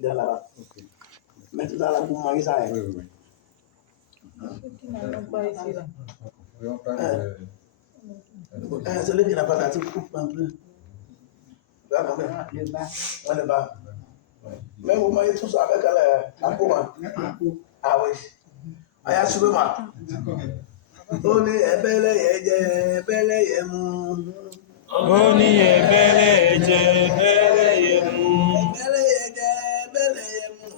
dans là-bas. Mettez dans la boum, ça. Oui, oui. Ceux qui n'en ont pas ici, là. Celui qui n'a pas la coupe un peu. Le bas. Ouais, le bas. Mais vous voyez tout ça avec la peau. Ah oui. Aya suivez-moi. Oni ebele yeje, ebele yemu. Oni ebele je, ebele yemu. Ebele yeje, ebele yemu.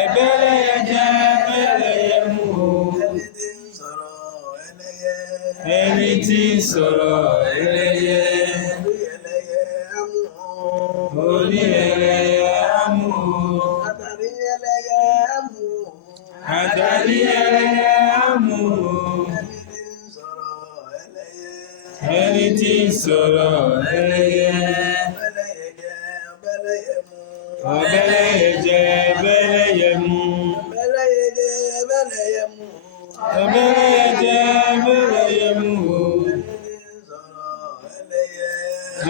Ebele je, ebele yemu. Anything sọ̀rọ̀ ẹlẹ́yẹ. Oni eleye amu. Àtàrí ẹlẹ́yẹ amu. Àtàrí eleye amu. Anything sọ̀rọ̀ ẹlẹ́yẹ. Ọbẹ̀lẹ̀yẹ jẹ, ọbẹ̀lẹ̀yẹ mu. Ọbẹ̀lẹ̀yẹ jẹ, ọbẹ̀lẹ̀yẹ mu.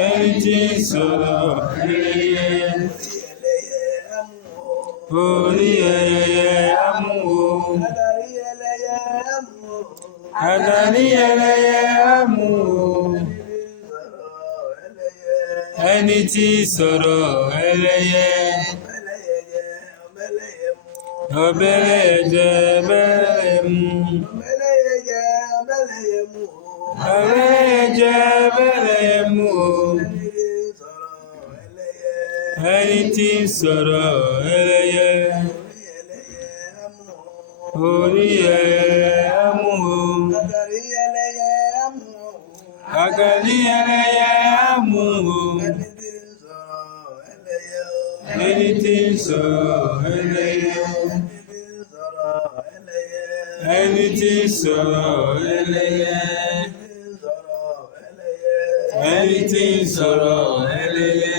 Anything sọ̀rọ̀ ẹlẹ́yẹ. Orí ẹlẹ́yẹ amu o. Àtàrí ẹlẹ́yẹ amu o. Ẹni tí sọ̀rọ̀ ẹlẹ́yẹ. Ọbẹ̀lẹ̀yẹ jẹ, ọbẹ̀lẹ̀yẹ mu. Ọbẹ̀lẹ̀yẹ jẹ, ọbẹ̀lẹ̀yẹ mu o. Ẹni tí sọ̀rọ̀ ẹlẹ́yẹ. Orí ẹlẹ́yẹ amu o. Àtàrí ẹlẹ́yẹ amu o. Ẹni tí sọ̀rọ̀ ẹlẹ́yẹ. Ẹni tí sọ̀rọ̀ ẹlẹ́yẹ. Ẹni tí sọ̀rọ̀ ẹlẹ́yẹ.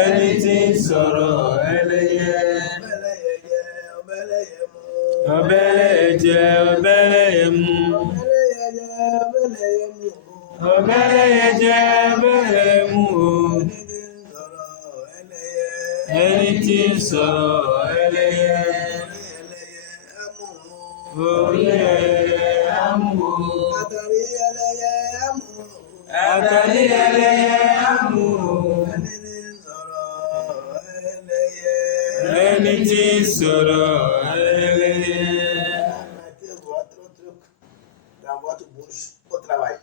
Ẹni tí sọ̀rọ̀ ẹlẹ́yẹ. Ọbẹ̀lẹ̀yẹ jẹ, ọbẹ̀lẹ̀yẹ mu. Ọbẹ̀lẹ̀yẹ jẹ, ọbẹ̀lẹ̀yẹ mu o. Ẹni tí sọ̀rọ̀ ẹlẹ́yẹ. Orí ẹlẹ́yẹ amu o. Àtàrí ẹlẹ́yẹ amu o. Ẹni tí sọ̀rọ̀ ẹlẹ́yẹ. Dans votre bouche au travail.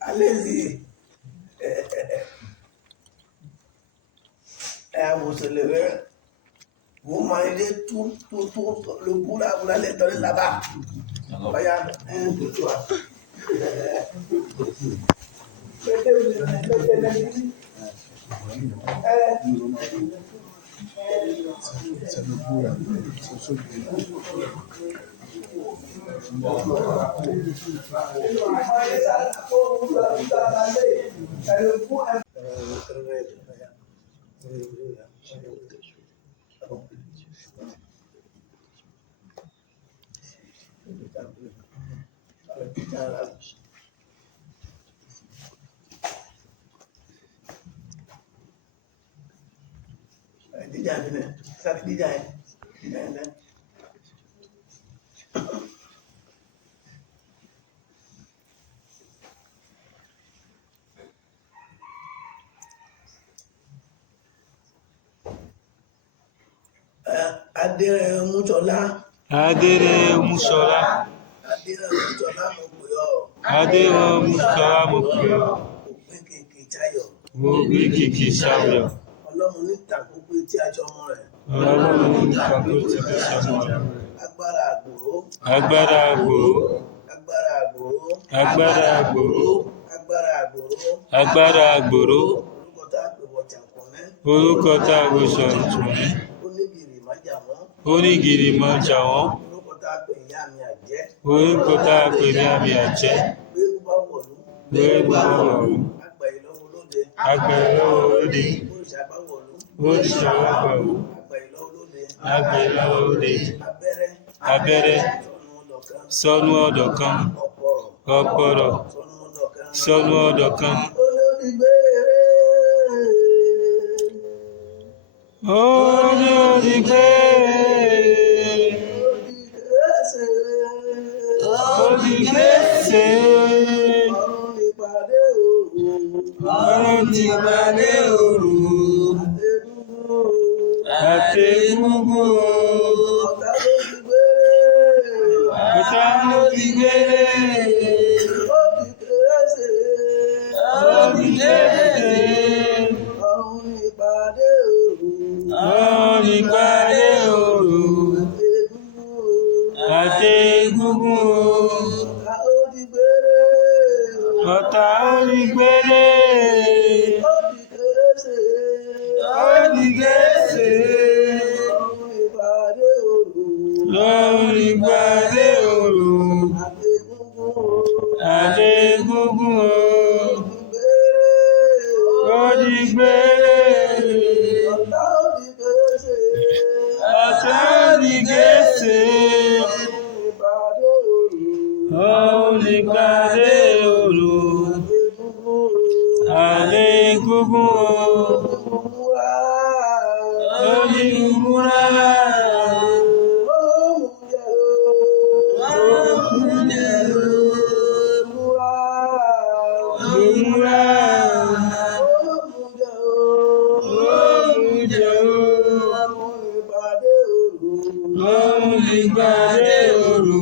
Allez-y. Et vous se levez, vous mangez tout le bout là, vous allez donner là-bas. Regarde, un pour toi. C'est le bout là. C'est ce Adé Muchola. Adé Muchola. Adé Muchola mo pè ọ́. Mo gbé kìkì sáyọ̀. Ọlọ́run ní ìtàkùnkùn etí àjọ ọmọ rẹ̀. Ọlọ́run ní ìtàkùn etí àjọ ọmọ rẹ̀. Agbára àgbòrò. Agbára àgbòrò. Agbára àgbòrò. Agbára àgbòrò. Agbára àgbòrò. Agbára àgbòrò. Orúkọ tá a pè wọ̀ jàǹkànmẹ́. Orúkọ tá a wò ṣàǹtùmẹ́. Onígìrì má jà wọ́n. Onígìrì má jà wọ́n. Orúkọ tá a pè ní àmì àjẹ́. Orúkọ tá a pè ní àmì àjẹ́. Gbégbó bá wọ̀lú. Gbégbó bá wọ̀lú. Àgbà ìlọ́wọ́ lóde. Àgbà ìlọ́wọ́ lóde. Òrìṣà bá wọ̀lú. Òrìṣà bá wọ̀lú. Àgbà ìlọ́wọ́ lóde. Àgbà ìlọ́wọ́ lóde. Abẹ́rẹ́. Abẹ́rẹ́. Sọnù ọ̀dọ̀ kan. Ọ̀pọ̀rọ̀. Sọnù ọ̀dọ̀ kan. Olódìgbére. ti pàdé òru àti egungun. Ọ̀tá ló ti gbére. Ó ti kérésì. Ọ̀run ìpàdé òru àti egungun. Ọ̀tá ó ti gbére. Ó ti kérésì. Ọ̀run ìpàdé òru àti egungun. Ó ti gbére. Ọ̀tá ó ti kérésì. Ọ̀run ìpàdé òru àti egungun. Ó ti múra. Ìpàdé òru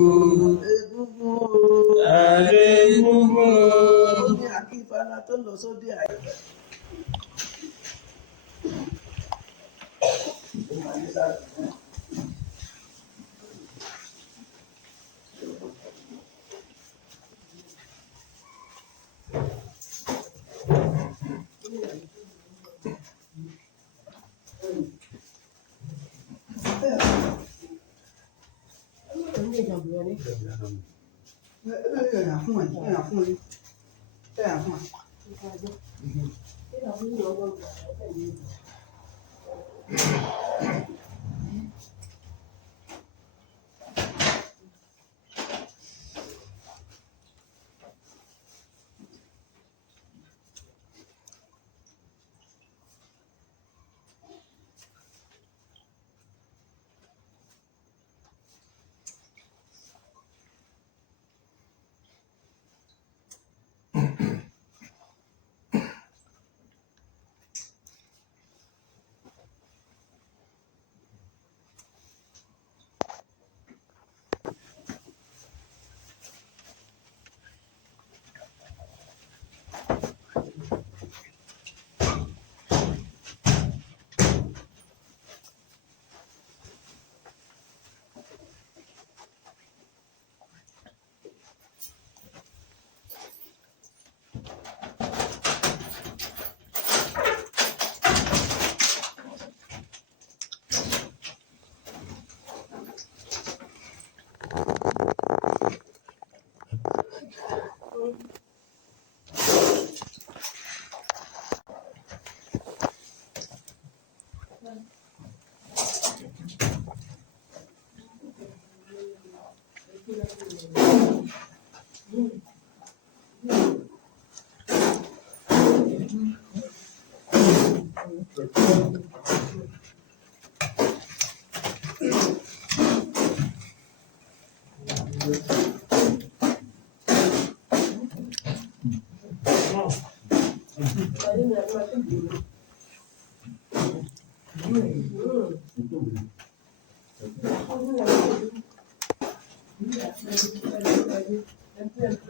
àti egungun. Ní Akínfàlà tó lọ sóde àyè.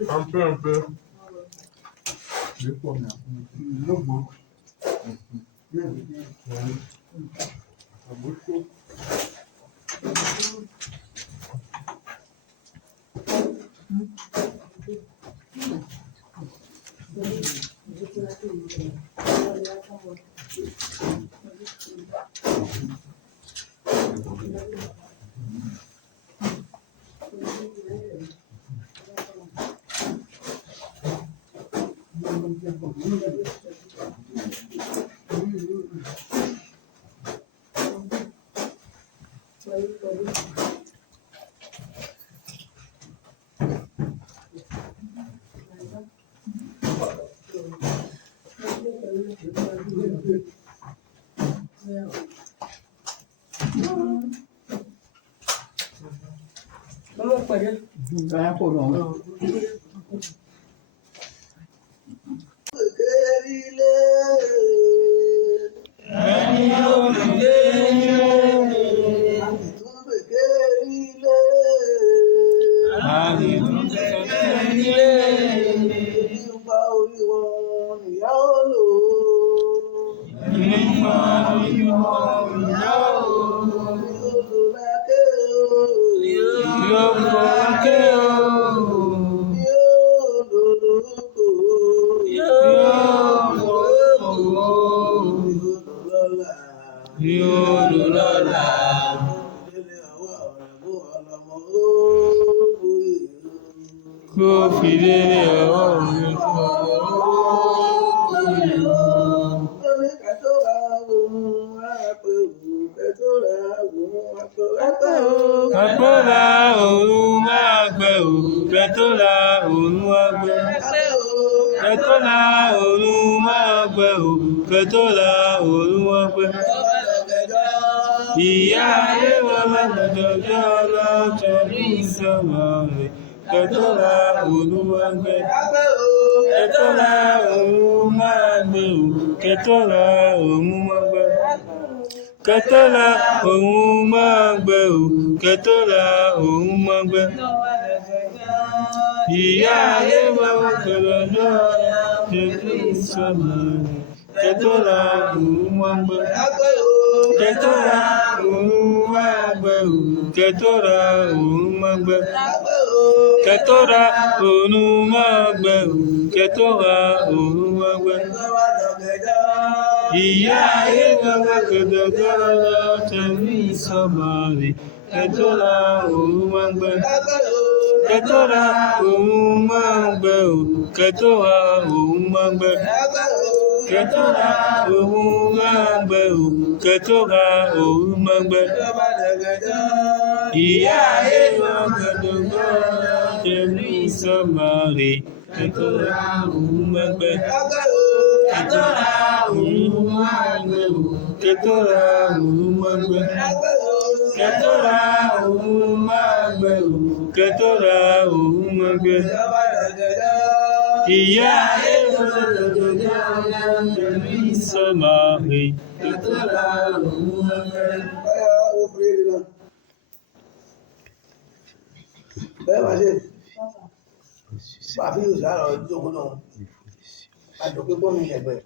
Un peu. Kérílé yóò lò lọ́la. Ìdílé àwa ọ̀rẹ́ bó ọlọ́mọ ó borí ìlú. Kó fi lélẹ̀ ọwọ́ mi kọ́ Kẹtọ́ra òun àpè òun, kẹtọ́ra òun àpè òun. Kẹtọ́ra òun máa gbẹ ò, kẹtọ́ra òun wá gbẹ. Kẹtọ́ra òun máa gbẹ ò, kẹtọ́ra òun wá gbẹ. Ìyá ayé wọn máa gbẹ̀dọ̀jọ́ lọ́jọ́ ní ìsọ̀mọ̀ rẹ̀. Kẹtọ́ra òun wá gbẹ. Kẹtọ́ra òun máa gbẹ ò, kẹtọ́ra òun wá gbẹ. Kẹtọ́ra òun máa gbẹ ò, kẹtọ́ra òun máa gbẹ. Ìyá ayé wọn máa gbẹ̀dọ̀jọ́ lọ́jọ́ ní ìsọ̀mọ̀ rẹ̀. Kẹtọ́ra òun wá gbẹ. Kẹtọ́ra òun máa gbẹ ò, kẹtọ́ra òun máa gbẹ. Kẹtọ́ra òun máa gbẹ ò, kẹtọ́ra òun máa gbẹ. Ìyá ayé wọn máa gbẹ̀dọ̀jọ́ lọ́jọ́ ní ìsọ̀mọ̀ rẹ̀. Kẹtọ́ra òun máa gbẹ. Kẹtọ́ra òun máa gbẹ ò, kẹtọ́ra òun máa gbẹ. Kẹtọ́ra òun máa gbẹ ò, kẹtọ́ra òun máa gbẹ. Ìyá ayé wọn gbẹ̀dọ̀jọ́ lọ́jọ́ ní ìsọ̀mọ̀ rẹ̀. Kẹtọ́ra òun máa gbẹ. Kẹtọ́ra òun máa gbẹ ò, kẹtọ́ra òun máa gbẹ. Kẹtọ́ra òun máa gbẹ ò, kẹtọ́ra òun máa gbẹ. Ìyá ayé wọn gbẹ̀dọ̀jọ́ lọ́jọ́ ní ìsọ̀mọ̀ rẹ̀. Kẹtọ́ra òun máa gbẹ. Bẹ́ẹ̀ máa ṣe máa fi yóò sára ọjọ́ ogun náà. Àjọ pé gbọ́n mi ṣẹ̀gbẹ́.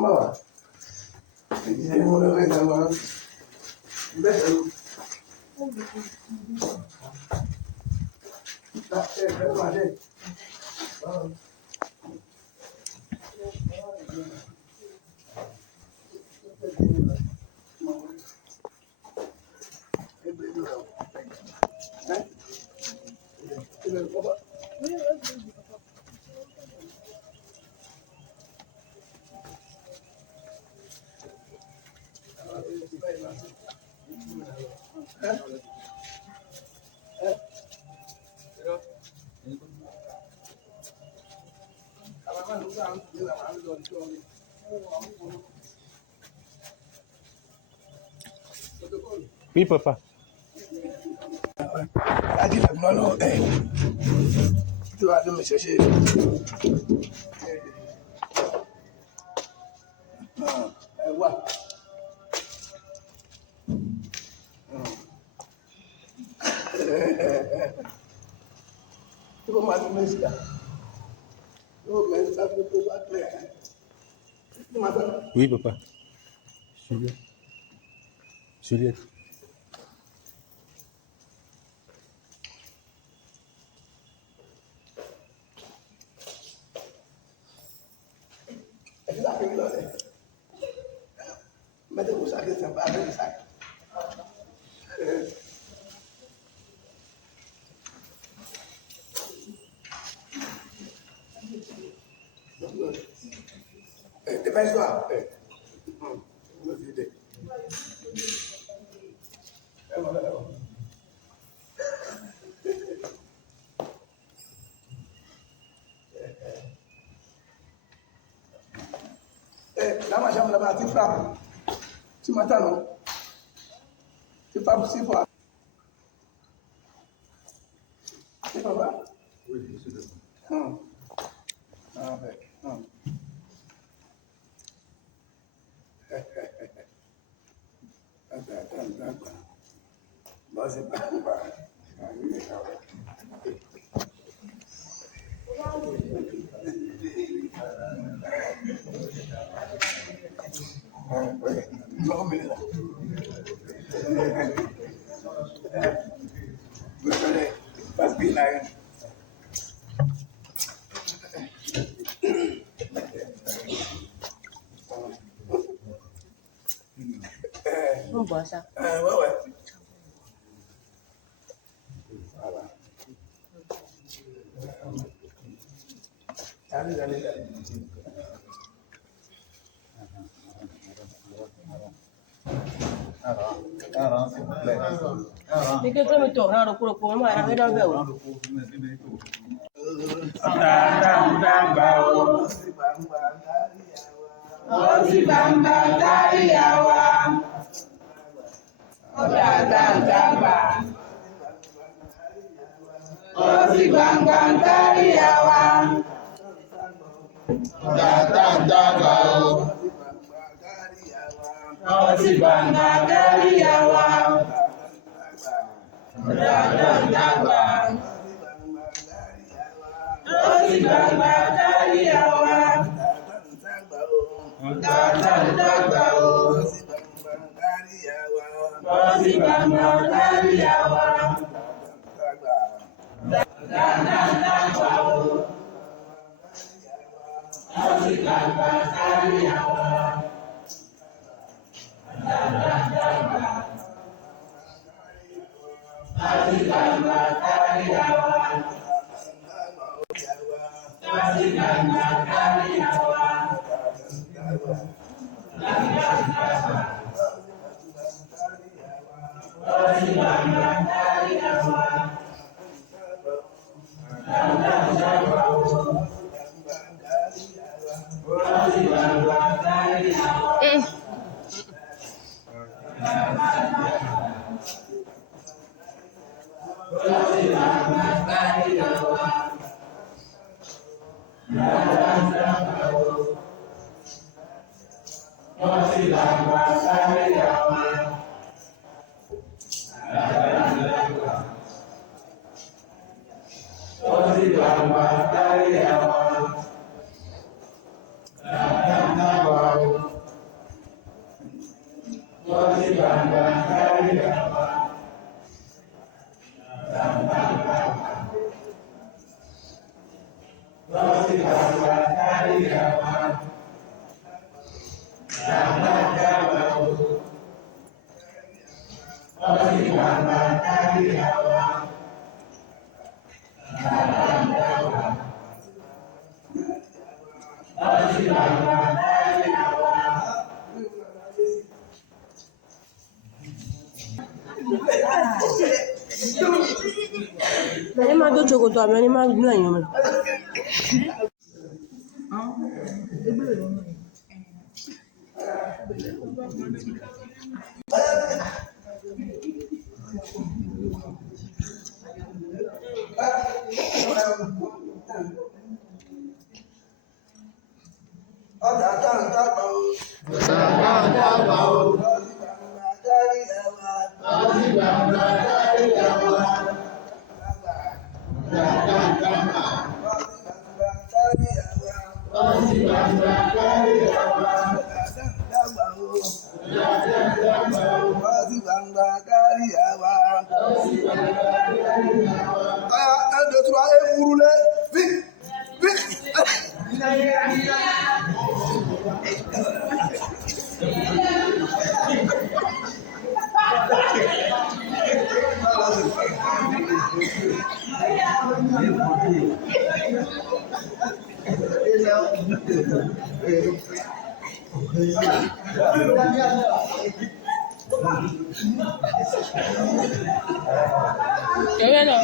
Mama, ìdílé mo lọ fẹ́ gbàgbọ́ bẹ́ẹ̀ lọ. Oui, papa. Adi la mano tu vas me chercher. Ouais. Tu vas m'amener ça. Oh, mais ça peut pas clair. Oui, papa. Juliette. Juliette. Mettez-vous ça, c'est sympa, avec le sac. Dépêche-toi. Lama sham la ba ti fra. Ti matano. Ti fa si fa. Ti fa ba. Ah, beh. Mas Não gosta. ouais. Allez. Ni que me tornaram por como era ver não. Ozi bamba tariyawa. Ozi bamba tariyawa. Ozi bamba tariyawa. Ozi bamba tariyawa. Ele mandou chocolate, mas ele mandou nenhum. Yo no.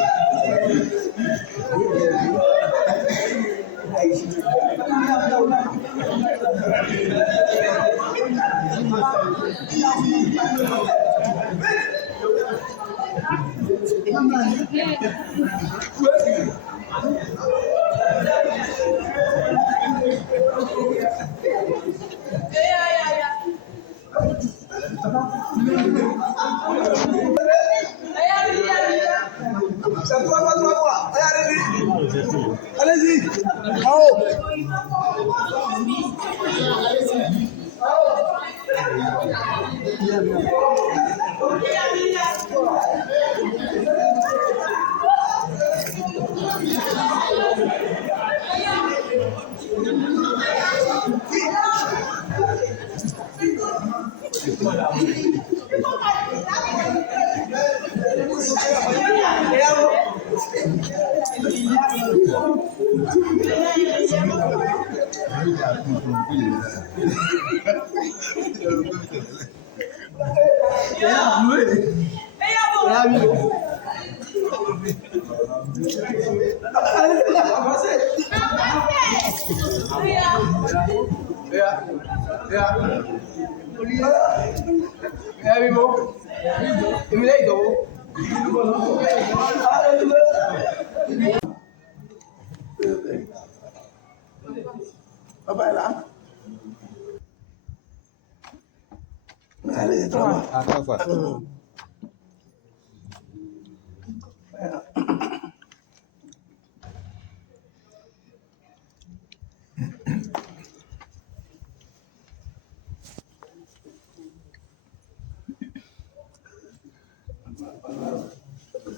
Allez-y. Papa est là. Allez, travaille. À trois fois.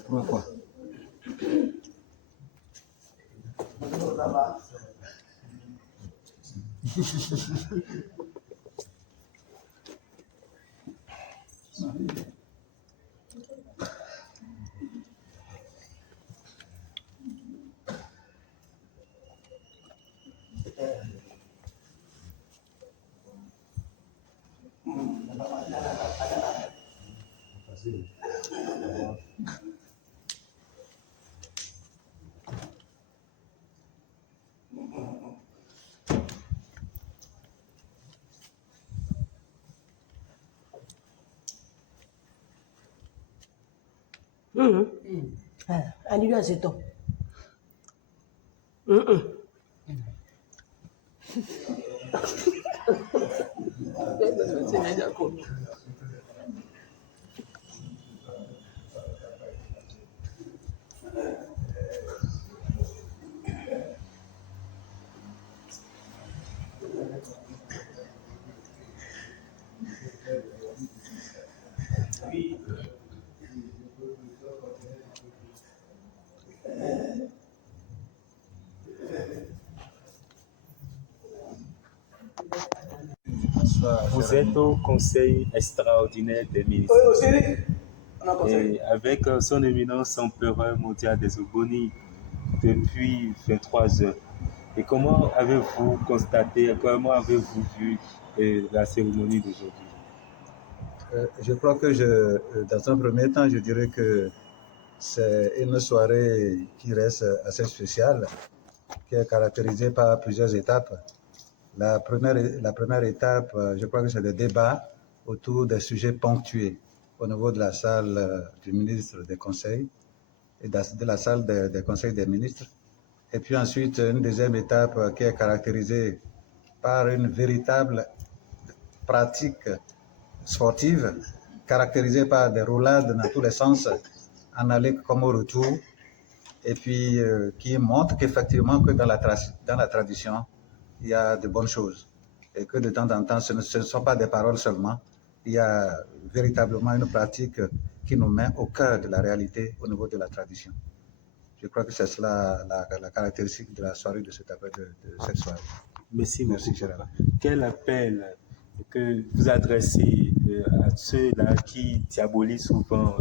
Trois fois. Annule à 7 ans. Vous êtes au Conseil extraordinaire des ministres. Oui, aussi. On a conseillé. Et avec son éminence empereur mondial des Ogoni depuis 23 heures. Et comment avez-vous constaté, comment avez-vous vu la cérémonie d'aujourd'hui? Je crois que dans un premier temps, je dirais que c'est une soirée qui reste assez spéciale, qui est caractérisée par plusieurs étapes. La première étape, je crois que c'est le débat autour des sujets ponctués au niveau de la salle du ministre des Conseils et de la salle des Conseils des ministres. Et puis ensuite, une deuxième étape qui est caractérisée par une véritable pratique sportive, caractérisée par des roulades dans tous les sens, en aller comme au retour, et puis qui montre qu'effectivement que dans la tradition, il y a de bonnes choses, et que de temps en temps, ce ne sont pas des paroles seulement, il y a véritablement une pratique qui nous met au cœur de la réalité au niveau de la tradition. Je crois que c'est cela la caractéristique de la soirée de cette soirée. Merci beaucoup. Papa. Quel appel que vous adressez à ceux-là qui diabolisent souvent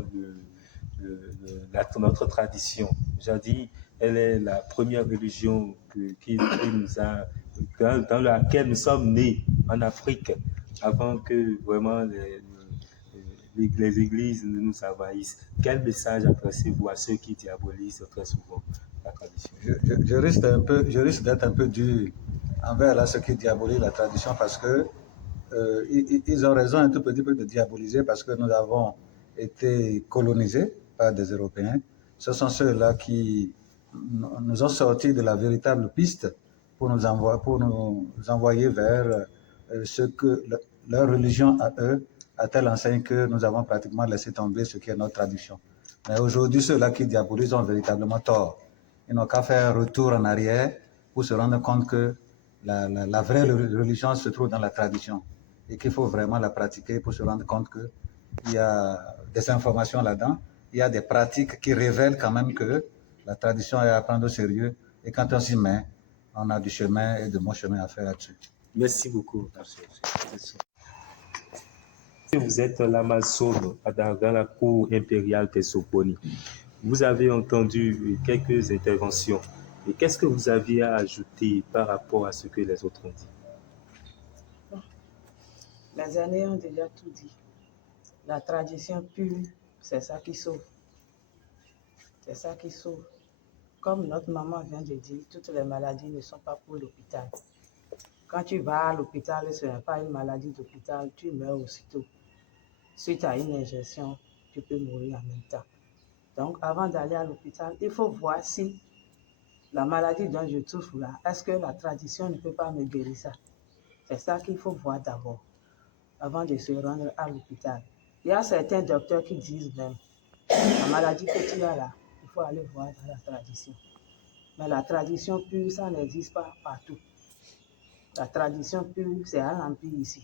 notre tradition? J'ai dit, elle est la première religion qui nous a, dans laquelle nous sommes nés en Afrique, avant que vraiment les églises ne nous envahissent. Quel message adressez-vous à ceux qui diabolisent très souvent la tradition? Je risque d'être un peu dur envers ceux qui diabolisent la tradition parce que ils ont raison un tout petit peu de diaboliser parce que nous avons été colonisés par des Européens. Ce sont ceux-là qui nous ont sortis de la véritable piste pour nous envoyer vers ce que leur religion à eux a telle enseigne que nous avons pratiquement laissé tomber ce qui est notre tradition. Mais aujourd'hui, ceux-là qui diabolisent ont véritablement tort. Ils n'ont qu'à faire un retour en arrière pour se rendre compte que la vraie religion se trouve dans la tradition et qu'il faut vraiment la pratiquer pour se rendre compte qu'il y a des informations là-dedans, il y a des pratiques qui révèlent quand même que la tradition est à prendre au sérieux et quand on s'y met, on a du chemin et de bons chemins à faire là-dessus. Merci beaucoup. Vous êtes l'Amazone dans la cour impériale Tesoponi. Vous avez entendu quelques interventions. Et qu'est-ce que vous aviez à ajouter par rapport à ce que les autres ont dit? Les aînés ont déjà tout dit. La tradition pure, c'est ça qui sauve. C'est ça qui sauve. Comme notre maman vient de dire, toutes les maladies ne sont pas pour l'hôpital. Quand tu vas à l'hôpital, ce n'est pas une maladie d'hôpital, tu meurs aussitôt. Suite à une injection, tu peux mourir en même temps. Donc, avant d'aller à l'hôpital, il faut voir si la maladie dont je souffre là, est-ce que la tradition ne peut pas me guérir ça? C'est ça qu'il faut voir d'abord, avant de se rendre à l'hôpital. Il y a certains docteurs qui disent même, la maladie que tu as là, il faut aller voir dans la tradition. Mais la tradition pure, ça n'existe pas partout. La tradition pure, c'est à l'Empire ici.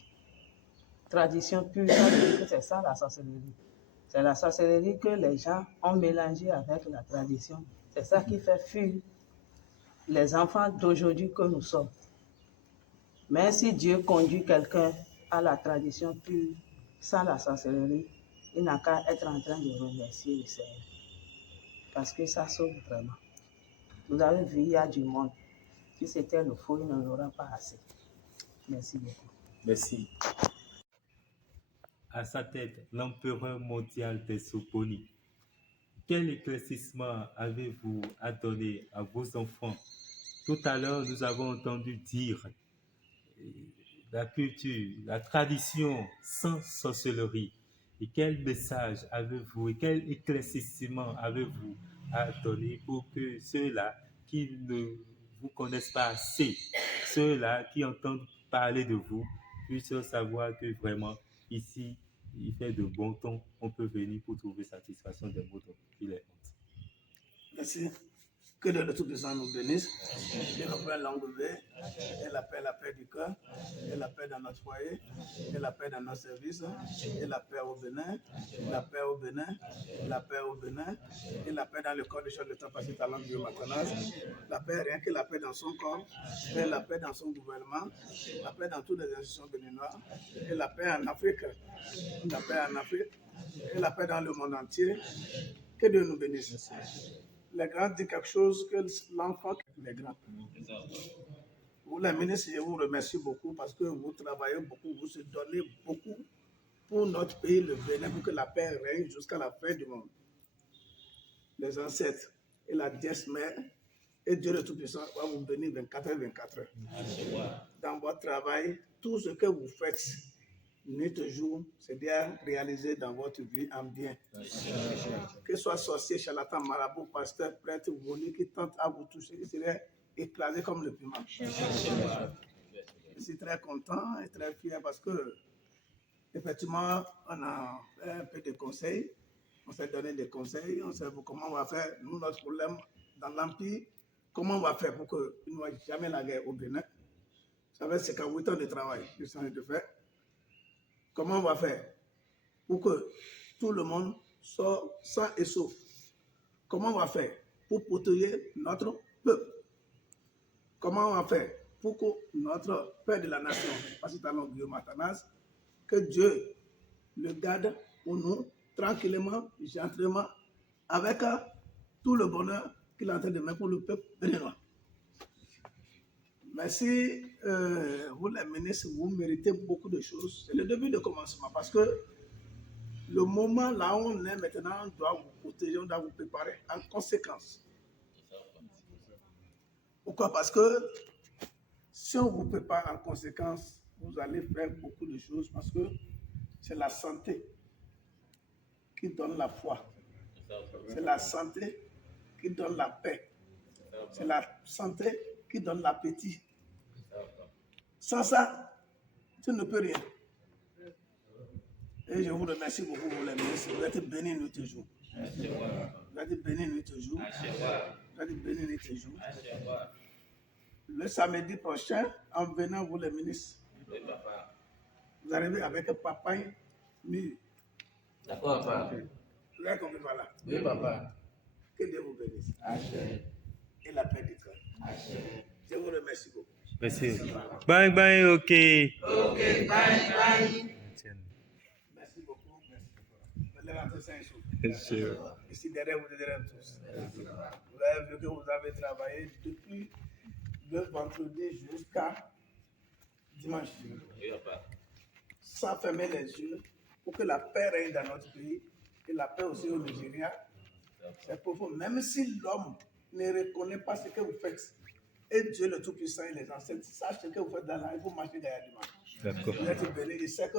Tradition pure, ça veut dire que c'est ça la sorcellerie. C'est la sorcellerie que les gens ont mélangée avec la tradition. C'est ça qui fait fuir les enfants d'aujourd'hui que nous sommes. Mais si Dieu conduit quelqu'un à la tradition pure, sans la sorcellerie, il n'a qu'à être en train de remercier le Seigneur. Parce que ça sauve vraiment. Vous avez vu, il y a du monde. Si c'était le faux, il n'en aura pas assez. Merci beaucoup. Merci. À sa tête, l'empereur mondial Tesoponi. Quel éclaircissement avez-vous à donner à vos enfants? Tout à l'heure, nous avons entendu dire la culture, la tradition sans sorcellerie. Et quel message avez-vous et quel éclaircissement avez-vous à donner pour que ceux-là qui ne vous connaissent pas assez, ceux-là qui entendent parler de vous, puissent savoir que vraiment, ici, il fait de bon temps, on peut venir pour trouver satisfaction des mots qu'il est. Merci. Que Dieu de Tout-Puissant nous bénisse. Et nous prenne langue ouverte, et la paix du cœur, et la paix dans notre foyer, et la paix dans nos services, et la paix au Bénin, la paix au Bénin, la paix au Bénin, et la paix dans le corps du chef de l'État passé talent de Matanas, la paix, rien que la paix dans son corps, et la paix dans son gouvernement, la paix dans toutes les institutions béninoises, et la paix en Afrique, la paix en Afrique, et la paix dans le monde entier. Que Dieu nous bénisse. Les grands disent quelque chose que l'enfant, les grands. Vous, les ministres, je vous remercie beaucoup parce que vous travaillez beaucoup, vous se donnez beaucoup pour notre pays, le Bénin, pour que la paix règne jusqu'à la fin du monde. Les ancêtres et la déesse mère et Dieu le Tout-Puissant va vous bénir 24 heures. Dans votre travail, tout ce que vous faites, nuit et jour, c'est bien réalisé dans votre vie en bien. Que ce soit sorcier, charlatan, marabout, pasteur, prêtre, volé qui tente à vous toucher, il serait écrasé comme le piment. Je suis très content et très fier parce que, effectivement, on a un peu de conseils. On s'est donné des conseils. On sait comment on va faire. Nous, notre problème dans l'Empire, comment on va faire pour qu'il n'y ait jamais la guerre au Bénin. Ça va être 58 ans de travail que je suis en train de faire. Comment on va faire pour que tout le monde soit sain et sauf? Comment on va faire pour protéger notre peuple? Comment on va faire pour que notre Père de la Nation, Pasitalon Guillaume Matanas, que Dieu le garde pour nous, tranquillement, gentiment, avec tout le bonheur qu'il est en train de mettre pour le peuple béninois. Merci, vous les ministres, vous méritez beaucoup de choses. C'est le début de commencement parce que le moment là où on est maintenant, on doit vous protéger, on doit vous préparer en conséquence. Pourquoi? Parce que si on vous prépare en conséquence, vous allez faire beaucoup de choses parce que c'est la santé qui donne la foi. C'est la santé qui donne la paix. C'est la santé qui donne l'appétit. Sans ça, tu ne peux rien. Et je vous remercie beaucoup pour les ministres. Vous êtes bénis nous toujours. Vous êtes bénis nuit toujours. Vous êtes bénis nuit toujours. Le samedi prochain, en venant, vous les ministres, vous arrivez avec un papa mûr. D'accord, papa. Vous avez compris par là? Oui, papa. Que Dieu vous bénisse. Et la paix du cœur. Je vous remercie beaucoup. Merci. Bye bye, ok. Merci beaucoup. Vous allez rentrer 5 jours. Ici derrière vous, derrière tous. Vous avez vu que vous avez travaillé depuis le vendredi jusqu'à dimanche. Sans fermer les yeux, pour que la paix règne dans notre pays et la paix aussi au Nigeria. C'est pour vous. Même si l'homme ne reconnaît pas ce que vous faites, et Dieu le Tout-Puissant et les ancêtres sachent ce que vous faites dans la vie, vous marchez derrière dimanche. D'accord. Vous êtes bénis. Je sais que